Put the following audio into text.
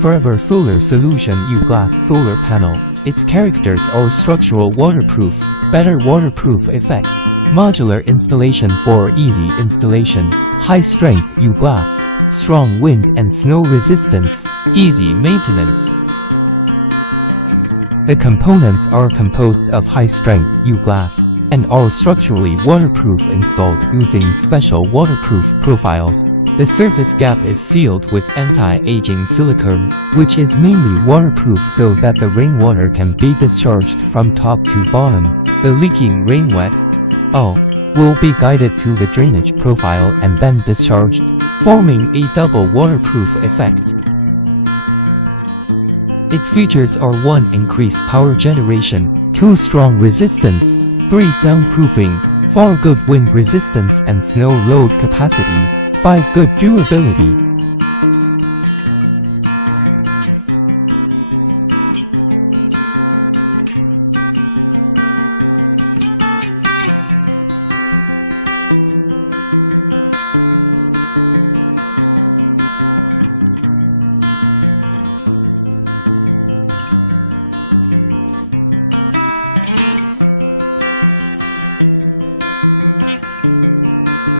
Forever Solar Solution U-Glass Solar Panel. Its characters are structural waterproof, better waterproof effect, modular installation for easy installation, high strength U-Glass, strong wind and snow resistance, easy maintenance. The components are composed of high-strength U-Glass and are structurally waterproof installed using special waterproof profiles. The surface gap is sealed with anti-aging silicone, which is mainly waterproof so that the rainwater can be discharged from top to bottom. The leaking rainwater will be guided to the drainage profile and then discharged, forming a double waterproof effect. Its features are 1. Increased power generation, 2. Strong resistance, 3. Soundproofing, 4. Good wind resistance and snow load capacity, 5. Good durability.